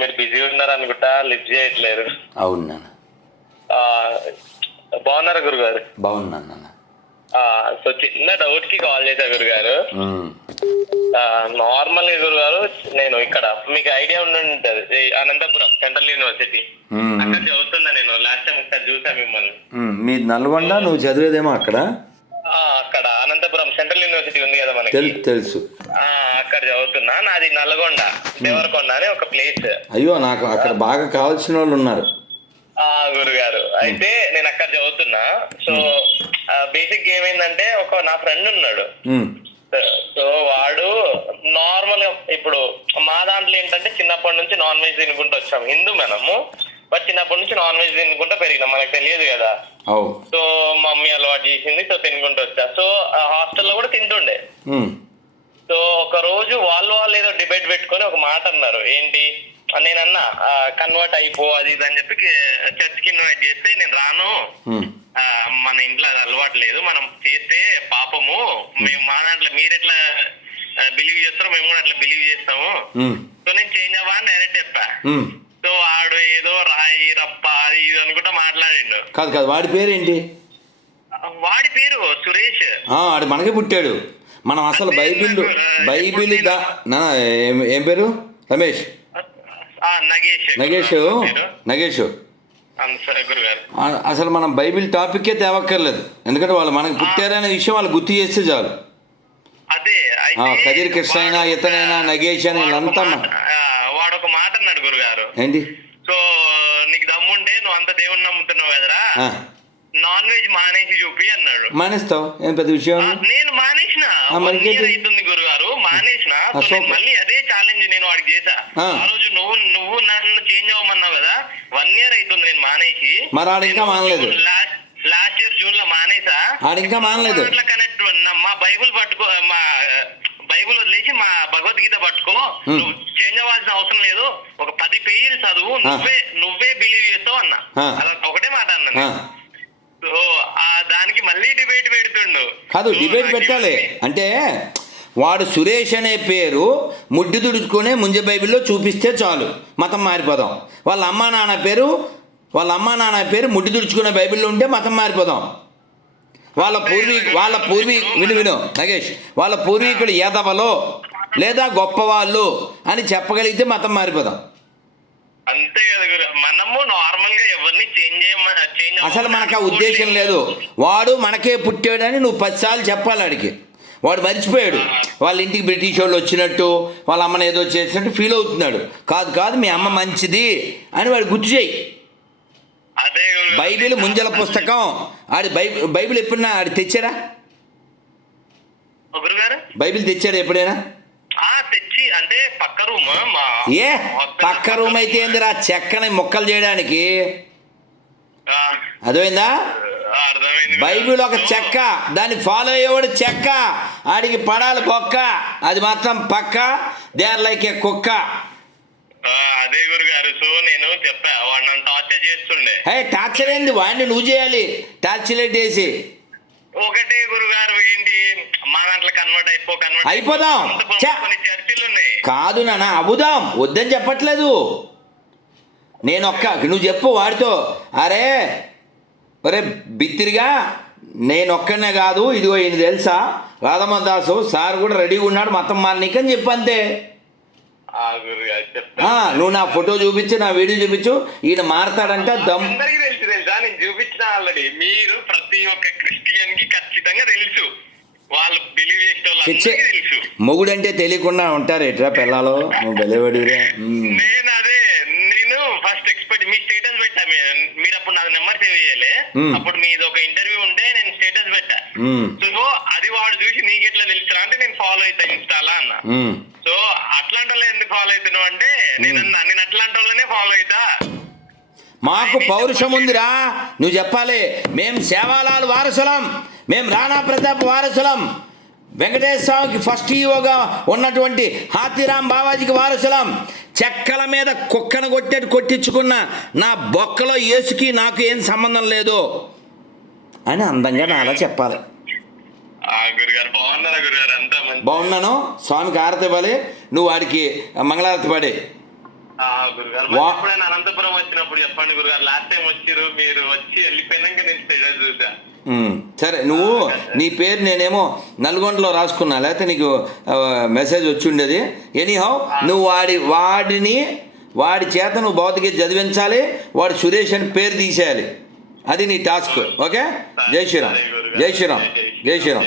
మీరు బిజీ ఉన్నారు అనుకుంటా లిఫ్ట్ చేయట్లేరు. అవును నాన్న. ఆ, బాగున్నారా గురుగారు? బాగున్నాను నాన్న. సో చిన్న డౌట్కి కాల్ చేశా గురుగారు. నార్మల్ గురుగారు నేను ఇక్కడ మీకు ఐడియా ఉండి ఉంటది ఈ అనంతపురం సెంట్రల్ యూనివర్సిటీ. అక్కడ చదువుతున్నా నేను. లాస్ట్ టైం ఒకసారి చూసా మిమ్మల్ని. మీ నల్గొండ నువ్వు చదివేదేమో అక్కడ? యూనివర్సిటీ ఉంది కదా మనకి. తెలుసు. అక్కడ చదువుతున్నా. నాది నల్గొండ దేవరకొండ అని ఒక ప్లేస్ అయ్యో నాకు అక్కడ బాగా కావాల్సిన వాళ్ళు ఉన్నారు. ఆ గురుగారు. అయితే నేను అక్కడ చదువుతున్నా. సో బేసిక్ ఏమైందంటే ఒక నా ఫ్రెండ్ ఉన్నాడు. సో వాడు నార్మల్గా ఇప్పుడు మా దాంట్లో ఏంటంటే చిన్నప్పటి నుంచి నాన్ వెజ్ తినుకుంటూ వచ్చాం హిందూ మనము. బట్ చిన్నప్పటి నుంచి నాన్ వెజ్ తినుకుంటూ పెరిగినాం మనకు తెలియదు కదా. సో మమ్మీ అలవాటు చేసింది సో తినుకుంటూ వచ్చా. సో హాస్టల్లో కూడా తింటుండే. సో ఒక రోజు వాళ్ళు వాళ్ళు ఏదో డిబేట్ పెట్టుకొని ఒక మాట అన్నారు. ఏంటి? నేనన్నా కన్వర్ట్ అయిపో అది ఇది అని చెప్పి చర్చ్కి ఇన్వైట్ చేస్తే నేను రాను. మన ఇంట్లో అది అలవాటు లేదు. మనం చేస్తే పాపము. మేము మా దాంట్లో మీరు ఎట్లా బిలీవ్ చేస్తారో మేము కూడా అట్లా బిలీవ్ చేస్తాము. సో నేను చేంజ్ అవ్వా అని డైరెక్ట్ చెప్పా. కాదు కాదు వాడి పేరేంటి? వాడి పేరు సురేష్. వాడు మనకే పుట్టాడు. మనం అసలు బైబిల్ బైబిల్ దా ఏం పేరు? రమేష్. నగేష్. నగేష్? అసలు మనం బైబిల్ టాపిక్కే తేవక్కర్లేదు. ఎందుకంటే వాళ్ళు మనకు పుట్టారనే విషయం వాళ్ళు గుర్తు చేస్తే చాలు. కదిర్ కృష్ణ అయినా ఇతనైనా నగేష్ అని వీళ్ళంతా వాడు ఒక మాట అన్నాడు గురుగారు. ఏంటి? సో నీకు దమ్ముంటే నువ్వు అంత దేవుణ్ణి నమ్ముతున్నావు కదరా ఆ, నాన్ వెజ్ మానేసి చూపి అన్నాడు. మానేస్తావు? ఏం పెద్ద విషయం? నేను మానేసిన? అవుతుంది గురుగారు మానేసిన. మళ్ళీ అదే ఛాలెంజ్ నేను వాడికి చేశా. ఆ. రోజు నువ్వు నువ్వు నన్ను చేంజ్ అవ్వమన్నావు కదా వన్ ఇయర్ అవుతుంది నేను మానేసి. మరి ఆడు ఇంకా మానలేదు. లాస్ట్ ఇయర్ జూన్లో మానేసా. ఆడు ఇంకా మానలేదు. అట్లా కనెక్ట్ మా బైబుల్ పట్టుకో మా బైబుల్ వదిలేసి మా భగవద్గీత పట్టుకో. అవ్వాల్సిన అవసరం లేదు. ఒక పది పేజీలు చదువు నువ్వే నువ్వే బిలీవ్ చేస్తావు అన్న. అలా ఒకటే మాట అన్నా. సో ఆ దానికి మళ్ళీ డిబేట్ పెడుతుండు. కాదు డిబేట్ పెట్టాలి. అంటే వాడు సురేష్ అనే పేరు ముడ్డి తుడుచుకునే ముంజ బైబిల్లో చూపిస్తే చాలు. మతం మారిపోదాం. వాళ్ళ అమ్మా నాన్న పేరు వాళ్ళ అమ్మా నాన్న పేరు ముడ్డి తుడుచుకునే బైబిల్లో ఉంటే మతం మారిపోదాం. వాళ్ళ పూర్వీ వాళ్ళ పూర్వీ విను విను నగేష్. వాళ్ళ పూర్వీకులు ఏదవలో లేదా గొప్పవాళ్ళు అని చెప్పగలిగితే మతం మారిపోదాం. అంతే కదా గురు. మనము నార్మల్గా ఎవరిని చేంజ్ చేయమని చేంజ్ అసలు మనకు ఆ ఉద్దేశం లేదు. వాడు మనకే పుట్టాడని నువ్వు పదిసార్లు చెప్పాలి ఆడికి. వాడు మర్చిపోయాడు. వాళ్ళ ఇంటికి బ్రిటిష్ వాళ్ళు వచ్చినట్టు వాళ్ళ అమ్మని ఏదో చేసినట్టు ఫీల్ అవుతున్నాడు. కాదు కాదు మీ అమ్మ మంచిది అని వాడు గుర్తు చేయి. బైబిల్ ముంజల పుస్తకం. ఆడి బైబిల్ బైబిల్ ఎప్పుడైనా ఆడి తెచ్చాడా? బైబిల్ తెచ్చాడా ఎప్పుడైనా? తెచ్చి అంటే పక్క రూమ్ ఏ? పక్క రూమ్ అయితే ఏందిరా? చెక్కని మొక్కలు చేయడానికి. అర్థమైందా? గురు. బైబిల్ ఒక చెక్క. దాన్ని ఫాలో అయ్యేవాడు చెక్క. ఆడికి పడాలి బొక్క. అది మాత్రం పక్క. దే ఆర్ లైక్ ఏ కుక్క. అదే గురుగారు. సో నేను చెప్పా వాడు నన్ను టార్చర్ చేస్తుండే. హే టార్చర్ ఏంది? వాడిని నువ్వు చేయాలి. టార్చర్ వేసి ఒకటే గురుగారు ఏంటి? మా దాంట్లో కన్వర్ట్ అయిపో కన్వర్ట్ అయిపోదాం. చర్చిలు ఉన్నాయి. కాదు నాన్న అబుదాం వద్దని చెప్పట్లేదు. నేను ఒక్క నువ్వు చెప్పు వాడితో. అరే ఒరే బిత్తిరిగా నేను ఒక్కనే కాదు ఇదిగో ఈయన తెలుసా? రాధమ్మ దాసు సార్ కూడా రెడీగా ఉన్నాడు మొత్తం మారనీకని చెప్పు అంతే. నువ్వు నా ఫోటో చూపించు నా వీడియో చూపించు ఈయన మారతాడంట దమ్. నేను చూపించిన ఆల్రెడీ. మీరు ప్రతి ఒక్క క్రిస్టియన్కి ఖచ్చితంగా తెలుసు. వాళ్ళు బిలీవ్ చేసే వాళ్ళందరికీ తెలుసు. మొగుడంటే తెలియకుండా ఉంటారు ఎట్రా పిల్లలో? నువ్వు బెలవడిరా నేను అదే నేను ఫస్ట్ ఎక్స్పెక్ట్ మీ స్టేటస్ పెట్టా. మీరు అప్పుడు నాకు నెంబర్ సేవ్ చేయలే. అప్పుడు మీది ఒక ఇంటర్వ్యూ ఉంటే నేను స్టేటస్ పెట్టా. సో అది వాడు చూసి నీకెట్లా తెలుసురా అంటే నేను ఫాలో అవుతా ఇన్స్టాలా అన్న. సో అట్లాంటి వాళ్ళు ఎందుకు ఫాలో అవుతున్నావు అంటే నేను అన్నా, నేను అట్లాంటి వాళ్ళనే ఫాలో అవుతా మాకు పౌరుషం ఉందిరా నువ్వు చెప్పాలి మేం సేవాలాల్ వారసులం మేం రాణా ప్రతాప్ వారసులం వెంకటేశ్వర స్వామికి ఫస్ట్ ఈవోగా ఉన్నటువంటి హాతిరాం బావాజీకి వారసులం. చెక్కల మీద కుక్కను కొట్టేట్టు కొట్టించుకున్న నా బొక్కలో యేసుకి నాకు ఏం సంబంధం లేదు. అని అందంగా నాలా చెప్పాలి. బాగున్నాను. స్వామికి ఆరతి ఇవ్వాలి. నువ్వు వాడికి మంగళారతి పడే. ఎప్పుడైనా అనంతపురం వచ్చినప్పుడు చెప్పండి గురుగారు. లాస్ట్ టైం వచ్చిర్రు మీరు వచ్చి వెళ్ళిపోయినాక నేను స్టేటస్ చూసా. సరే నువ్వు నీ పేరు నేనేమో నల్గొండలో రాసుకున్నా లేకపోతే నీకు మెసేజ్ వచ్చి ఉండేది. ఎనీహౌ నువ్వు వాడి వాడిని వాడి చేత నువ్వు భౌతిక చదివించాలి వాడు సురేష్ అని పేరు తీసేయాలి. అది నీ టాస్క్ ఓకే? జై శ్రీరామ్. జై శ్రీరామ్. జై శ్రీరామ్.